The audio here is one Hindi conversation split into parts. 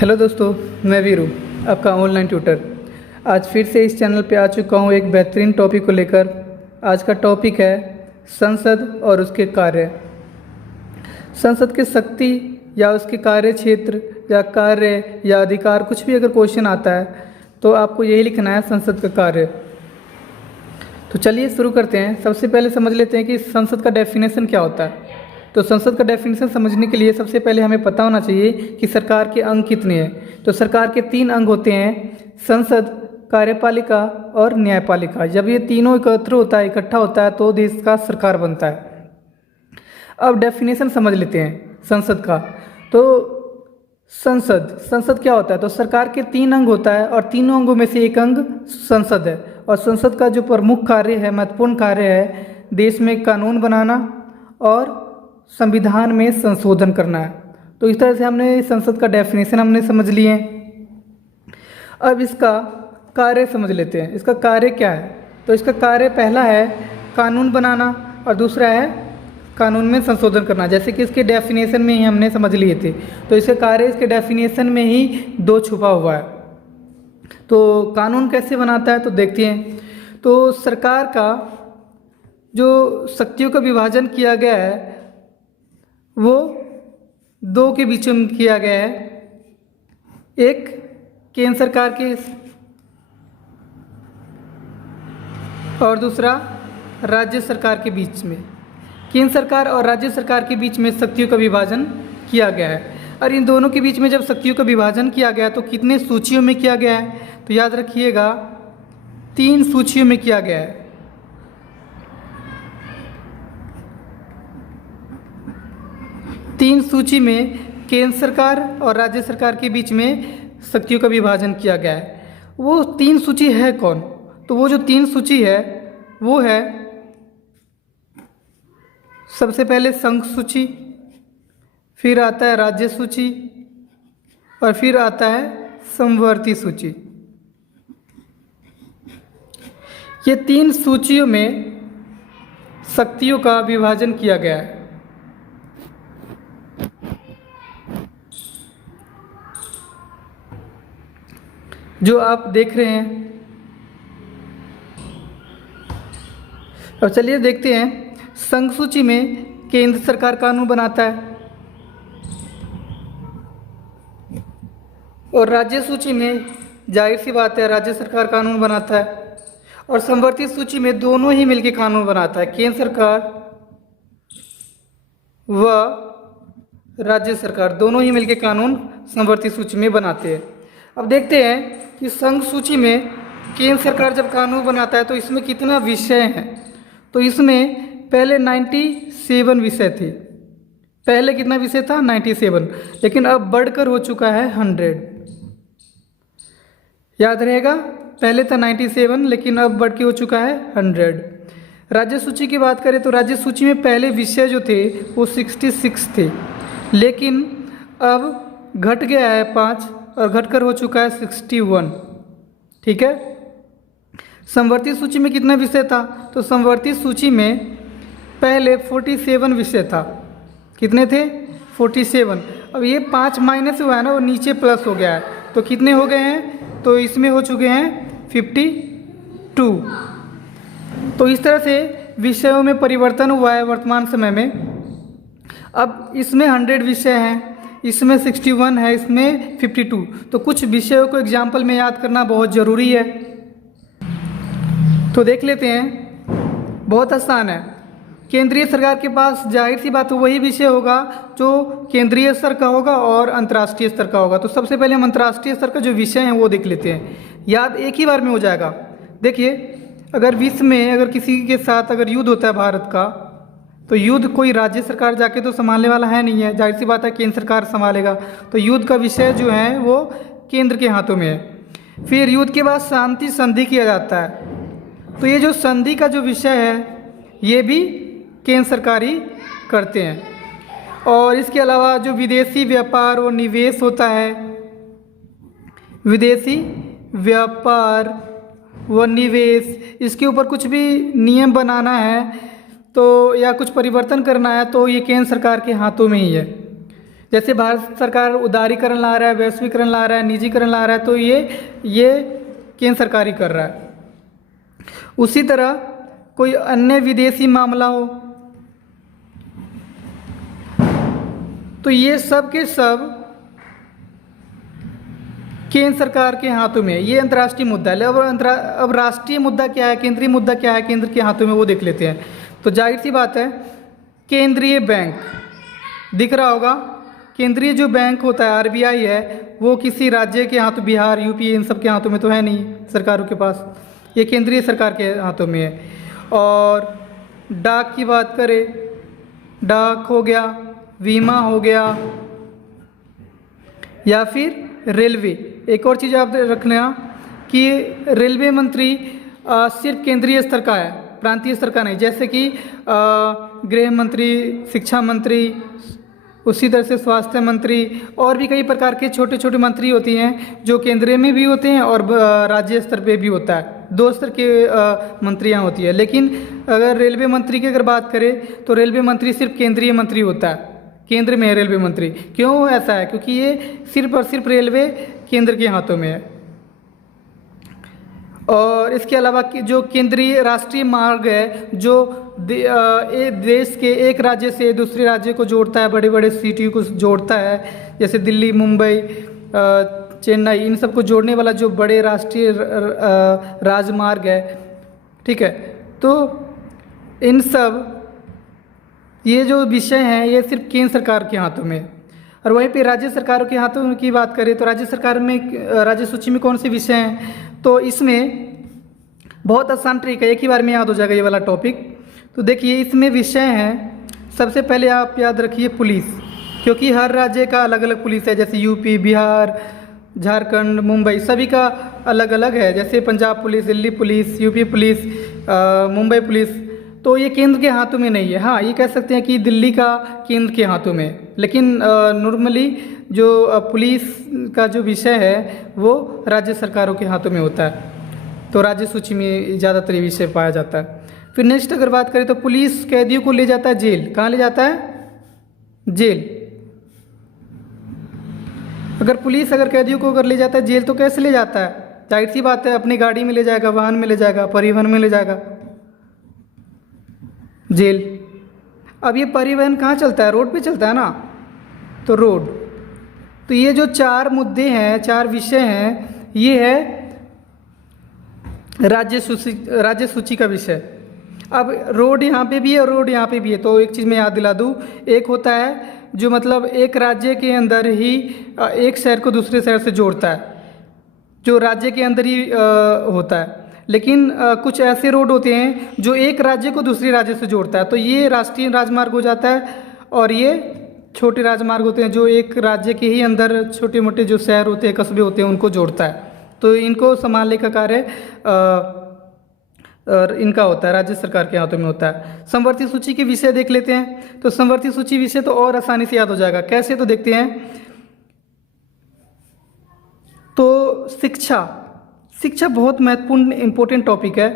हेलो दोस्तों, मैं वीरू, आपका ऑनलाइन ट्यूटर। आज फिर से इस चैनल पे आ चुका हूँ एक बेहतरीन टॉपिक को लेकर। आज का टॉपिक है संसद और उसके कार्य। संसद की शक्ति या उसके कार्य क्षेत्र या कार्य या अधिकार, कुछ भी अगर क्वेश्चन आता है तो आपको यही लिखना है, संसद का कार्य। तो चलिए शुरू करते हैं। सबसे पहले समझ लेते हैं कि संसद का डेफिनेशन क्या होता है। तो संसद का डेफिनेशन समझने के लिए सबसे पहले हमें पता होना चाहिए कि सरकार के अंग कितने हैं। तो सरकार के 3 अंग होते हैं, संसद, कार्यपालिका और न्यायपालिका। जब ये तीनों एकत्र होता है, इकट्ठा होता है, तो देश का सरकार बनता है। अब डेफिनेशन समझ लेते हैं संसद का। तो संसद क्या होता है? तो सरकार के 3 अंग होता है और तीनों अंगों में से एक अंग संसद है। और संसद का जो प्रमुख कार्य है, महत्वपूर्ण कार्य है, देश में कानून बनाना और संविधान में संशोधन करना है। तो इस तरह से हमने संसद का डेफिनेशन हमने समझ लिए। अब इसका कार्य समझ लेते हैं। इसका कार्य क्या है? तो इसका कार्य पहला है कानून बनाना और दूसरा है कानून में संशोधन करना। जैसे कि इसके डेफिनेशन में ही हमने समझ लिए थे। तो इसका कार्य इसके डेफिनेशन में ही 2 छुपा हुआ है। तो कानून कैसे बनाता है तो देखते हैं। तो सरकार का जो शक्तियों का विभाजन किया गया है वो 2 के बीच में किया गया है। एक केंद्र सरकार के और दूसरा राज्य सरकार के बीच में। केंद्र सरकार और राज्य सरकार के बीच में शक्तियों का विभाजन किया गया है। और इन दोनों के बीच में जब शक्तियों का विभाजन किया गया तो कितने सूचियों में किया गया है? तो याद रखिएगा 3 सूचियों में किया गया है। तीन सूची में केंद्र सरकार और राज्य सरकार के बीच में शक्तियों का विभाजन किया गया है। वो 3 सूची है कौन? तो वो जो 3 सूची है वो है सबसे पहले संघ सूची, फिर आता है राज्य सूची और फिर आता है समवर्ती सूची। ये 3 सूचियों में शक्तियों का विभाजन किया गया है। जो आप देख रहे हैं। अब चलिए देखते हैं। संघ सूची में केंद्र सरकार कानून बनाता है और राज्य सूची में जाहिर सी बात है राज्य सरकार कानून बनाता है। और समवर्ती सूची में दोनों ही मिलकर कानून बनाता है, केंद्र सरकार व राज्य सरकार दोनों ही मिलकर कानून समवर्ती सूची में बनाते हैं। अब देखते हैं कि संघ सूची में केंद्र सरकार जब कानून बनाता है तो इसमें कितना विषय हैं। तो इसमें पहले 97 विषय थे। पहले कितना विषय था? 97, लेकिन अब बढ़कर हो चुका है 100। याद रहेगा, पहले था 97 लेकिन अब बढ़ के हो चुका है 100। राज्य सूची की बात करें तो राज्य सूची में पहले विषय जो थे वो 66 थे, लेकिन अब घट गया है 5 और घटकर हो चुका है 61। ठीक है। समवर्ती सूची में कितना विषय था? तो समवर्ती सूची में पहले 47 विषय था। कितने थे? 47। अब ये 5 माइनस हुआ है ना, वो नीचे प्लस हो गया है। तो कितने हो गए हैं? तो इसमें हो चुके हैं 52। तो इस तरह से विषयों में परिवर्तन हुआ है वर्तमान समय में। अब इसमें 100 विषय हैं, इसमें 61 है, इसमें 52। तो कुछ विषयों को एग्जाम्पल में याद करना बहुत ज़रूरी है। तो देख लेते हैं, बहुत आसान है। केंद्रीय सरकार के पास जाहिर सी बात वही विषय होगा जो केंद्रीय स्तर का होगा और अंतर्राष्ट्रीय स्तर का होगा। तो सबसे पहले हम अंतर्राष्ट्रीय स्तर का जो विषय है वो देख लेते हैं। याद एक ही बार में हो जाएगा। देखिए, अगर विश्व में अगर किसी के साथ अगर युद्ध होता है भारत का, तो युद्ध कोई राज्य सरकार जाके तो संभालने वाला है नहीं है, जाहिर सी बात है केंद्र सरकार संभालेगा। तो युद्ध का विषय जो है वो केंद्र के हाथों में है। फिर युद्ध के बाद शांति संधि किया जाता है। तो ये जो संधि का जो विषय है ये भी केंद्र सरकार ही करते हैं। और इसके अलावा जो विदेशी व्यापार और निवेश होता है, विदेशी व्यापार व निवेश, इसके ऊपर कुछ भी नियम बनाना है तो या कुछ परिवर्तन करना है तो ये केंद्र सरकार के हाथों में ही है। जैसे भारत सरकार उदारीकरण ला रहा है, वैश्वीकरण ला रहा है, निजीकरण ला रहा है, तो ये केंद्र सरकार ही कर रहा है। उसी तरह कोई अन्य विदेशी मामला हो तो ये सब के सब केंद्र सरकार के हाथों में, ये अंतर्राष्ट्रीय मुद्दा है। अब राष्ट्रीय मुद्दा क्या है, केंद्रीय मुद्दा क्या है केंद्र के हाथों में, वो देख लेते हैं। तो जाहिर सी बात है, केंद्रीय बैंक दिख रहा होगा। केंद्रीय जो बैंक होता है आरबीआई है, वो किसी राज्य के हाथों, बिहार यूपी इन सब के हाथों में तो है नहीं सरकारों के पास, ये केंद्रीय सरकार के हाथों में है। और डाक की बात करें, डाक हो गया, बीमा हो गया, या फिर रेलवे। एक और चीज़ आप रखना कि रेलवे मंत्री सिर्फ केंद्रीय स्तर का है, प्रांतीय स्तर का नहीं। जैसे कि गृह मंत्री, शिक्षा मंत्री, उसी तरह से स्वास्थ्य मंत्री, और भी कई प्रकार के छोटे छोटे मंत्री होती हैं जो केंद्रीय में भी होते हैं और राज्य स्तर पे भी होता है। 2 स्तर के मंत्रियां होती है। लेकिन अगर रेलवे मंत्री की अगर बात करें तो रेलवे मंत्री सिर्फ केंद्रीय मंत्री होता है, केंद्र में है रेलवे मंत्री। क्यों ऐसा है? क्योंकि ये सिर्फ और सिर्फ रेलवे केंद्र के हाथों में है। और इसके अलावा जो केंद्रीय राष्ट्रीय मार्ग है, जो देश के एक राज्य से दूसरे राज्य को जोड़ता है, बड़े बड़े सिटी को जोड़ता है, जैसे दिल्ली, मुंबई, चेन्नई, इन सबको जोड़ने वाला जो बड़े राष्ट्रीय राजमार्ग है, ठीक है। तो इन सब ये जो विषय हैं ये सिर्फ केंद्र सरकार के हाथों में। और वहीं पे राज्य सरकारों के हाथों की बात करें तो राज्य सरकार में, राज्य सूची में कौन से विषय हैं, तो इसमें बहुत आसान ट्रिक है, एक ही बार में याद हो जाएगा ये वाला टॉपिक। तो देखिए इसमें विषय हैं, सबसे पहले आप याद रखिए पुलिस, क्योंकि हर राज्य का अलग अलग पुलिस है। जैसे यूपी, बिहार, झारखंड, मुंबई, सभी का अलग अलग है। जैसे Punjab police, Delhi police, UP police, Mumbai police, तो ये केंद्र के हाथों में नहीं है। हाँ, ये कह सकते हैं कि दिल्ली का केंद्र के हाथों में, लेकिन नॉर्मली जो पुलिस का जो विषय है वो राज्य सरकारों के हाथों में होता है। तो राज्य सूची में ज़्यादातर ये विषय पाया जाता है। फिर नेक्स्ट अगर बात करें तो पुलिस कैदियों को ले जाता है जेल। कहाँ ले जाता है? जेल। अगर पुलिस अगर कैदियों को अगर ले जाता है जेल तो कैसे ले जाता है? जाहिर सी बात है, अपनी गाड़ी में ले जाएगा, वाहन में ले जाएगा, परिवहन में ले जाएगा जेल। अब ये परिवहन कहाँ चलता है? रोड पे चलता है ना, तो रोड। तो ये जो 4 मुद्दे हैं, 4 विषय हैं, ये है राज्य सूची का विषय। अब रोड यहाँ पे भी है और रोड यहाँ पे भी है, तो एक चीज़ मैं याद दिला दूँ, एक होता है जो मतलब एक राज्य के अंदर ही एक शहर को दूसरे शहर से जोड़ता है, जो राज्य के अंदर ही होता है। लेकिन कुछ ऐसे रोड होते हैं जो एक राज्य को दूसरे राज्य से जोड़ता है, तो ये राष्ट्रीय राजमार्ग हो जाता है। और ये छोटे राजमार्ग होते हैं जो एक राज्य के ही अंदर छोटे मोटे जो शहर होते हैं, कस्बे होते हैं, उनको जोड़ता है। तो इनको संभालने का कार्य इनका होता है, राज्य सरकार के हाथों में होता है। समवर्ती सूची के विषय देख लेते हैं। तो समवर्ती सूची विषय तो और आसानी से याद हो जाएगा। कैसे? तो देखते हैं। तो शिक्षा बहुत महत्वपूर्ण इम्पोर्टेंट टॉपिक है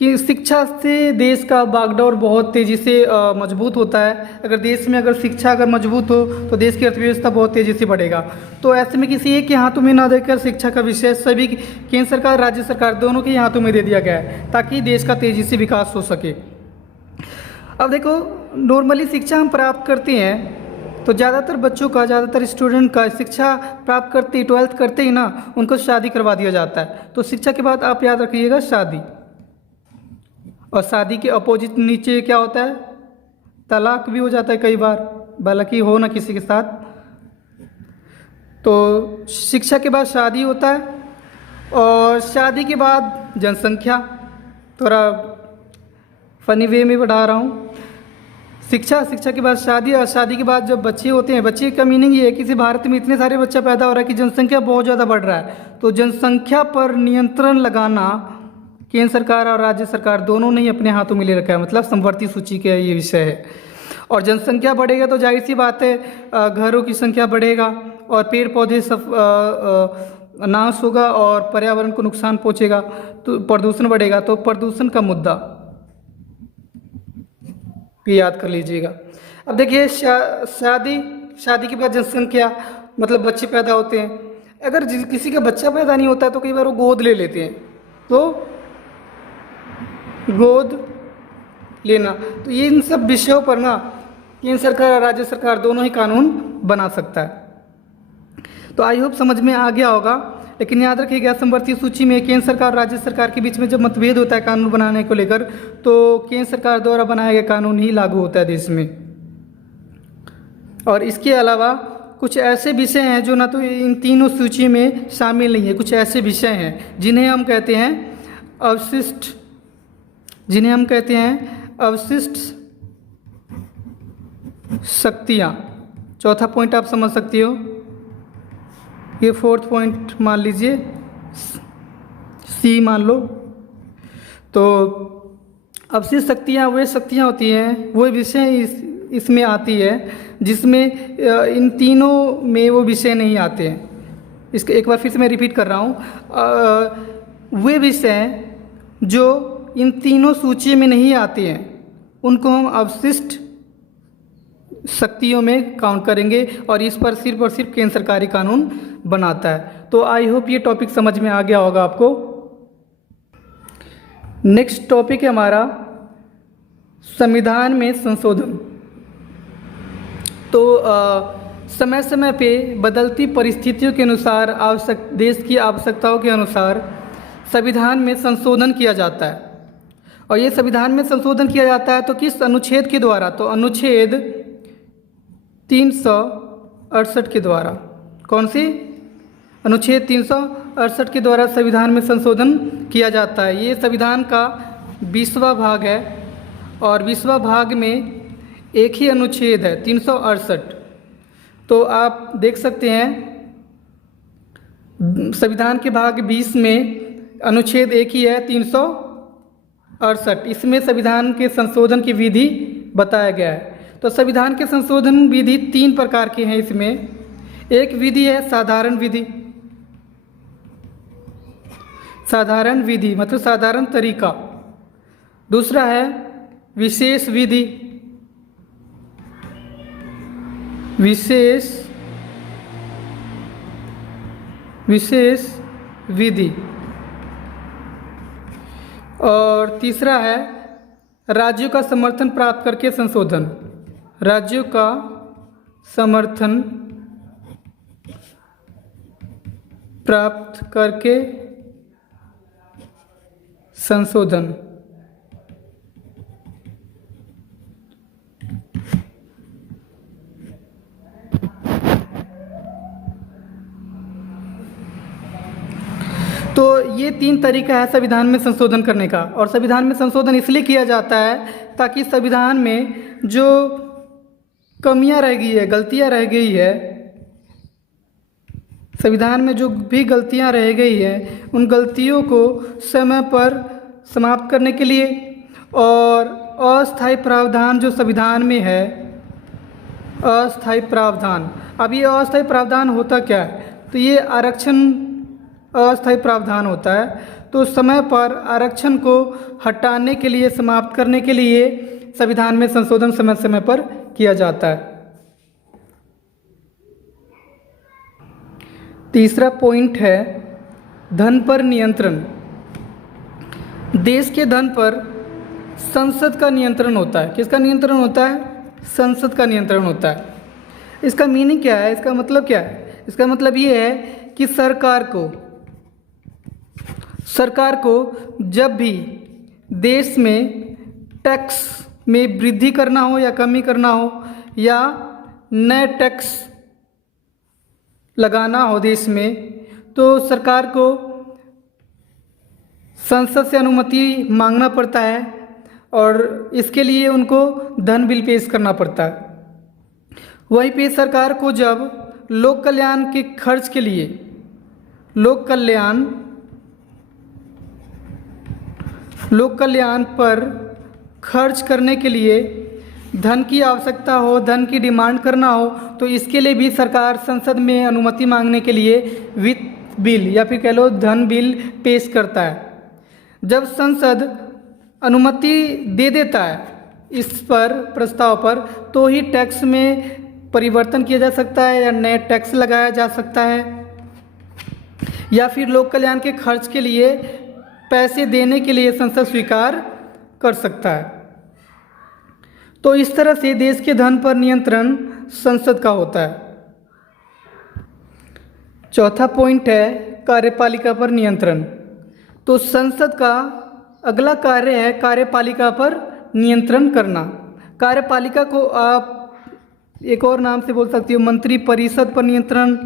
कि शिक्षा से देश का बागडोर बहुत तेज़ी से मजबूत होता है। अगर देश में अगर शिक्षा अगर मजबूत हो तो देश की अर्थव्यवस्था बहुत तेज़ी से बढ़ेगा। तो ऐसे में किसी एक के हाथों में ना देकर शिक्षा का विषय सभी केंद्र सरकार, राज्य सरकार दोनों के हाथों में दे दिया गया है, ताकि देश का तेज़ी से विकास हो सके। अब देखो, नॉर्मली शिक्षा हम प्राप्त करते हैं तो ज़्यादातर बच्चों का, ज़्यादातर स्टूडेंट का शिक्षा प्राप्त करते ही, 12th करते ही ना उनको शादी करवा दिया जाता है। तो शिक्षा के बाद आप याद रखिएगा शादी। और शादी के अपोजिट नीचे क्या होता है? तलाक भी हो जाता है कई बार, हालांकि हो ना किसी के साथ। तो शिक्षा के बाद शादी होता है, और शादी के बाद जनसंख्या। थोड़ा फनी वे में बढ़ा रहा हूँ। शिक्षा के बाद शादी, और शादी के बाद जब बच्चे होते हैं, बच्चे का मीनिंग ये है कि भारत में इतने सारे बच्चा पैदा हो रहा है कि जनसंख्या बहुत ज़्यादा बढ़ रहा है। तो जनसंख्या पर नियंत्रण लगाना केंद्र सरकार और राज्य सरकार दोनों ने ही अपने हाथों में ले रखा है। मतलब समवर्ती सूची का ये विषय है। और जनसंख्या बढ़ेगा तो जाहिर सी बात है घरों की संख्या बढ़ेगा, और पेड़ पौधे सब नाश होगा, और पर्यावरण को नुकसान पहुँचेगा, तो प्रदूषण बढ़ेगा। तो प्रदूषण का मुद्दा भी याद कर लीजिएगा। अब देखिए, शादी शादी के बाद जनसंख्या मतलब बच्चे पैदा होते हैं, अगर किसी का बच्चा पैदा नहीं होता है तो कई बार वो गोद ले लेते हैं, तो गोद लेना, तो ये इन सब विषयों पर ना केंद्र सरकार और राज्य सरकार दोनों ही कानून बना सकता है। तो आई होप समझ में आ गया होगा। लेकिन याद रखिएगा, समवर्ती सूची में केंद्र सरकार और राज्य सरकार के बीच में जब मतभेद होता है कानून बनाने को लेकर, तो केंद्र सरकार द्वारा बनाया गया कानून ही लागू होता है देश में। और इसके अलावा कुछ ऐसे विषय हैं जो ना तो इन तीनों सूची में शामिल नहीं है, कुछ ऐसे विषय हैं जिन्हें हम कहते हैं अवशिष्ट शक्तियाँ। चौथा पॉइंट आप समझ सकते हो, ये फोर्थ पॉइंट मान लीजिए, सी मान लो। तो अवशिष्ट शक्तियाँ वे शक्तियाँ होती हैं, वो विषय इसमें आती है जिसमें इन तीनों में वो विषय नहीं आते हैं। इसके एक बार फिर से मैं रिपीट कर रहा हूँ, वे विषय जो इन तीनों सूची में नहीं आते हैं उनको हम अवशिष्ट शक्तियों में काउंट करेंगे, और इस पर सिर्फ और सिर्फ केंद्र सरकारी कानून बनाता है। तो आई होप ये टॉपिक समझ में आ गया होगा आपको। नेक्स्ट टॉपिक है हमारा संविधान में संशोधन। तो समय समय पे बदलती परिस्थितियों के अनुसार देश की आवश्यकताओं के अनुसार संविधान में संशोधन किया जाता है। और ये संविधान में संशोधन किया जाता है तो किस अनुच्छेद के द्वारा? तो अनुच्छेद 368 के द्वारा। कौन सी? अनुच्छेद 368 के द्वारा संविधान में संशोधन किया जाता है। ये संविधान का 20वां भाग है और 20वां भाग में एक ही अनुच्छेद है 368। तो आप देख सकते हैं संविधान के भाग 20 में अनुच्छेद एक ही है 368। इसमें संविधान के संशोधन की विधि बताया गया है। तो संविधान के संशोधन विधि 3 प्रकार के हैं। इसमें एक विधि है साधारण विधि। साधारण विधि मतलब साधारण तरीका। दूसरा है विशेष विधि। विशेष विधि। और तीसरा है राज्यों का समर्थन प्राप्त करके संशोधन। राज्यों का समर्थन प्राप्त करके संशोधन। तो ये 3 तरीका है संविधान में संशोधन करने का। और संविधान में संशोधन इसलिए किया जाता है ताकि संविधान में जो कमियां रह गई है, गलतियां रह गई है, संविधान में जो भी गलतियां रह गई है उन गलतियों को समय पर समाप्त करने के लिए, और अस्थायी प्रावधान जो संविधान में है, अस्थायी प्रावधान। अब ये अस्थायी प्रावधान होता क्या है? तो ये आरक्षण अस्थायी प्रावधान होता है। तो समय पर आरक्षण को हटाने के लिए, समाप्त करने के लिए संविधान में संशोधन समय समय पर किया जाता है। तीसरा पॉइंट है धन पर नियंत्रण। देश के धन पर संसद का नियंत्रण होता है। किसका नियंत्रण होता है? संसद का नियंत्रण होता है। इसका मीनिंग क्या है? इसका मतलब क्या है? इसका मतलब ये है कि सरकार को जब भी देश में टैक्स में वृद्धि करना हो या कमी करना हो, या नए टैक्स लगाना हो देश में, तो सरकार को संसद से अनुमति मांगना पड़ता है और इसके लिए उनको धन बिल पेश करना पड़ता है। वहीं पे सरकार को जब लोक कल्याण के खर्च के लिए, लोक कल्याण पर खर्च करने के लिए धन की आवश्यकता हो, धन की डिमांड करना हो, तो इसके लिए भी सरकार संसद में अनुमति मांगने के लिए वित्त बिल या फिर कह लो धन बिल पेश करता है। जब संसद अनुमति दे देता है इस पर, प्रस्ताव पर, तो ही टैक्स में परिवर्तन किया जा सकता है या नए टैक्स लगाया जा सकता है या फिर लोक कल्याण के खर्च के लिए पैसे देने के लिए संसद स्वीकार कर सकता है। तो इस तरह से देश के धन पर नियंत्रण संसद का होता है। चौथा पॉइंट है कार्यपालिका पर नियंत्रण। तो संसद का अगला कार्य है कार्यपालिका पर नियंत्रण करना। कार्यपालिका को आप एक और नाम से बोल सकते हो मंत्री परिषद पर नियंत्रण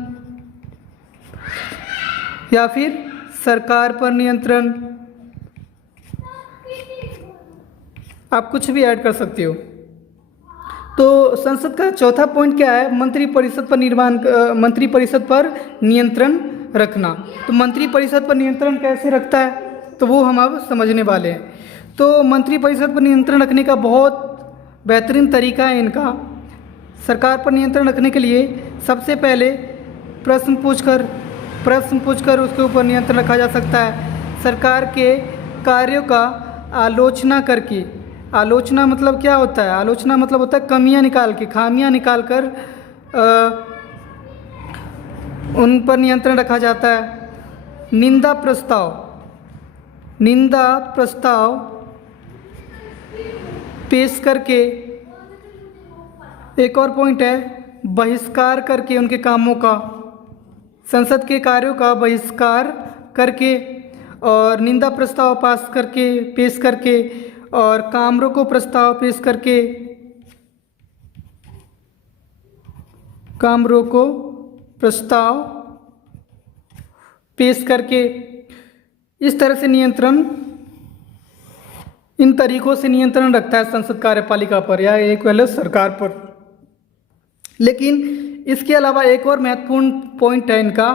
या फिर सरकार पर नियंत्रण, आप कुछ भी ऐड कर सकते हो। तो संसद का चौथा पॉइंट क्या है? मंत्री परिषद पर नियंत्रण रखना। तो मंत्री परिषद पर नियंत्रण कैसे रखता है तो वो हम अब समझने वाले हैं। तो मंत्री परिषद पर नियंत्रण रखने का बहुत बेहतरीन तरीका है इनका। सरकार पर नियंत्रण रखने के लिए सबसे पहले प्रश्न पूछकर उसके ऊपर नियंत्रण रखा जा सकता है। सरकार के कार्यों का आलोचना करके, आलोचना मतलब क्या होता है? आलोचना मतलब होता है खामियां निकाल कर उन पर नियंत्रण रखा जाता है। निंदा प्रस्ताव पेश करके, एक और पॉइंट है बहिष्कार करके उनके कामों का, संसद के कार्यों का बहिष्कार करके और निंदा प्रस्ताव पेश करके और काम रोको प्रस्ताव पेश करके, काम रोको प्रस्ताव पेश करके, इस तरह से इन तरीकों से नियंत्रण रखता है संसद कार्यपालिका पर या एक पहले सरकार पर। लेकिन इसके अलावा एक और महत्वपूर्ण पॉइंट है इनका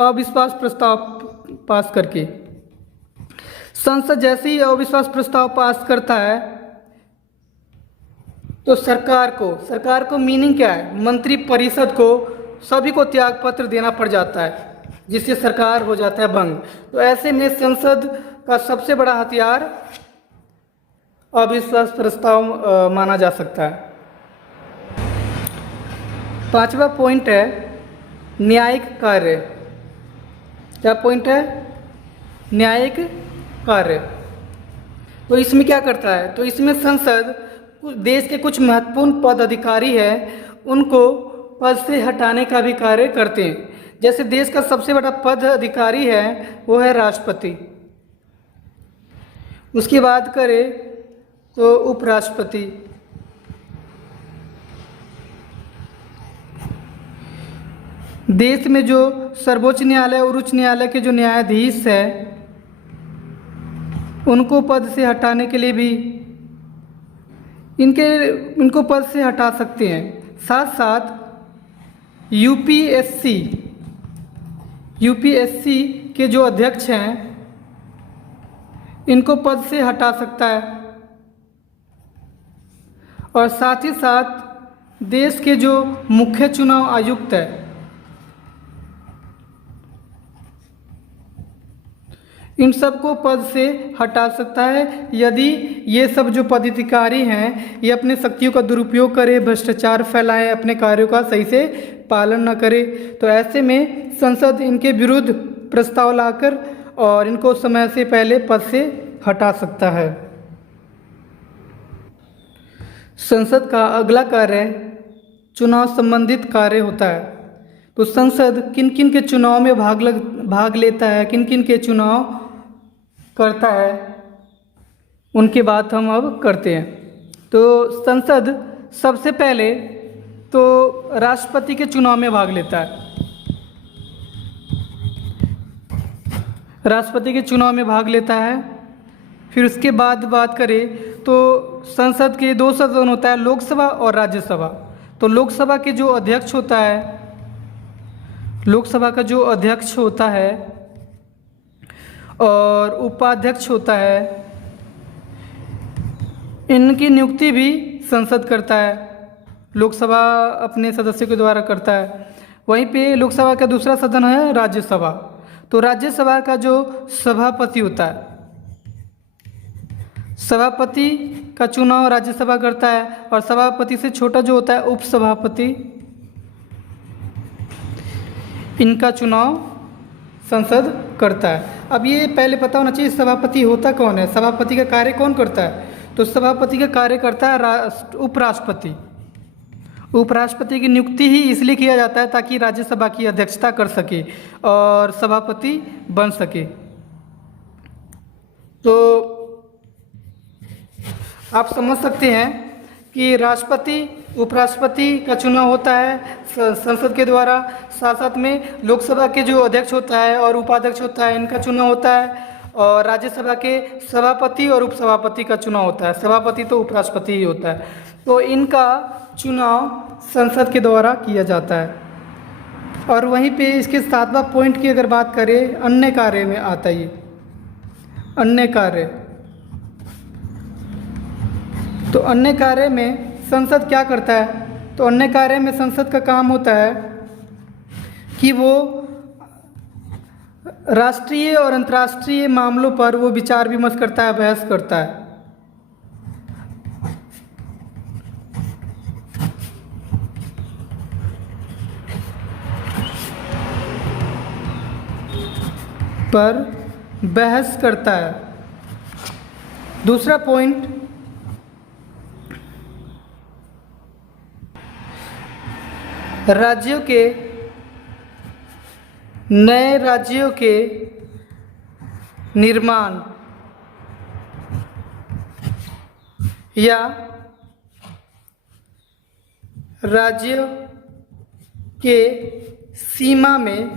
अविश्वास प्रस्ताव पास करके। संसद जैसे ही अविश्वास प्रस्ताव पास करता है तो सरकार को मीनिंग क्या है? मंत्री परिषद को सभी को त्यागपत्र देना पड़ जाता है जिससे सरकार हो जाता है भंग। तो ऐसे में संसद का सबसे बड़ा हथियार अविश्वास प्रस्ताव माना जा सकता है। पांचवा पॉइंट है न्यायिक कार्य। क्या पॉइंट है? न्यायिक कार्य। तो इसमें क्या करता है? तो इसमें संसद देश के कुछ महत्वपूर्ण पद अधिकारी है उनको पद से हटाने का भी कार्य करते हैं। जैसे देश का सबसे बड़ा पद अधिकारी है वो है राष्ट्रपति, उसकी बात करें तो उपराष्ट्रपति, देश में जो सर्वोच्च न्यायालय और उच्च न्यायालय के जो न्यायाधीश है उनको पद से हटाने के लिए भी इनको पद से हटा सकते हैं। साथ साथ यूपीएससी के जो अध्यक्ष हैं इनको पद से हटा सकता है। और साथ ही साथ देश के जो मुख्य चुनाव आयुक्त है इन सबको पद से हटा सकता है यदि ये सब जो पदाधिकारी हैं ये अपने शक्तियों का दुरुपयोग करें, भ्रष्टाचार फैलाएं, अपने कार्यों का सही से पालन न करें। तो ऐसे में संसद इनके विरुद्ध प्रस्ताव लाकर और इनको समय से पहले पद से हटा सकता है। संसद का अगला कार्य चुनाव संबंधित कार्य होता है। तो संसद किन किन के चुनाव में भाग लेता है, किन किन के चुनाव करता है, उनकी बात हम अब करते हैं। तो संसद सबसे पहले तो राष्ट्रपति के चुनाव में भाग लेता है। राष्ट्रपति के चुनाव में भाग लेता है। फिर उसके बाद बात करें तो संसद के दो सदन होता है, लोकसभा और राज्यसभा। तो लोकसभा के जो अध्यक्ष होता है, लोकसभा का जो अध्यक्ष होता है और उपाध्यक्ष होता है, इनकी नियुक्ति भी संसद करता है। लोकसभा अपने सदस्यों के द्वारा करता है। वहीं पे लोकसभा का दूसरा सदन है राज्यसभा। तो राज्यसभा का जो सभापति होता है, सभापति का चुनाव राज्यसभा करता है और सभापति से छोटा जो होता है उपसभापति, इनका चुनाव संसद करता है। अब ये पहले पता होना चाहिए सभापति होता कौन है, सभापति का कार्य कौन करता है। तो सभापति का कार्य करता है उपराष्ट्रपति। उपराष्ट्रपति की नियुक्ति ही इसलिए किया जाता है ताकि राज्यसभा की अध्यक्षता कर सके और सभापति बन सके। तो आप समझ सकते हैं कि राष्ट्रपति उपराष्ट्रपति का चुनाव होता है संसद के द्वारा, साथ साथ में लोकसभा के जो अध्यक्ष होता है और उपाध्यक्ष होता है इनका चुनाव होता है, और राज्यसभा के सभापति और उपसभापति का चुनाव होता है। सभापति तो उपराष्ट्रपति ही होता है। तो इनका चुनाव संसद के द्वारा किया जाता है। और वहीं पे इसके 7वां पॉइंट की अगर बात करें, अन्य कार्य में आता है। अन्य कार्य, तो अन्य कार्य में संसद क्या करता है। तो अन्य कार्य में संसद का काम होता है कि वो राष्ट्रीय और अंतर्राष्ट्रीय मामलों पर वो विचार विमर्श करता है, बहस करता है। पर बहस करता है। दूसरा पॉइंट, राज्यों के नए राज्यों के निर्माण या राज्यों के सीमा में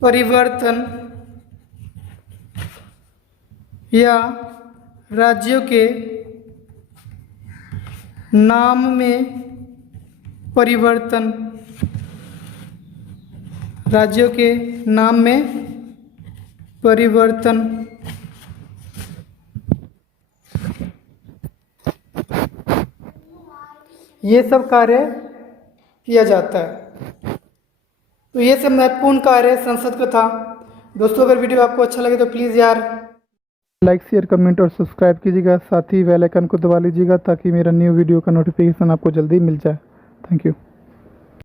परिवर्तन या राज्यों के नाम में परिवर्तन, राज्यों के नाम में परिवर्तन, ये सब कार्य किया जाता है। तो ये सब महत्वपूर्ण कार्य संसद का था। दोस्तों अगर वीडियो आपको अच्छा लगे तो प्लीज़ यार लाइक शेयर कमेंट और सब्सक्राइब कीजिएगा, साथ ही बेल आइकन को दबा लीजिएगा ताकि मेरा न्यू वीडियो का नोटिफिकेशन आपको जल्दी मिल जाए। Thank you.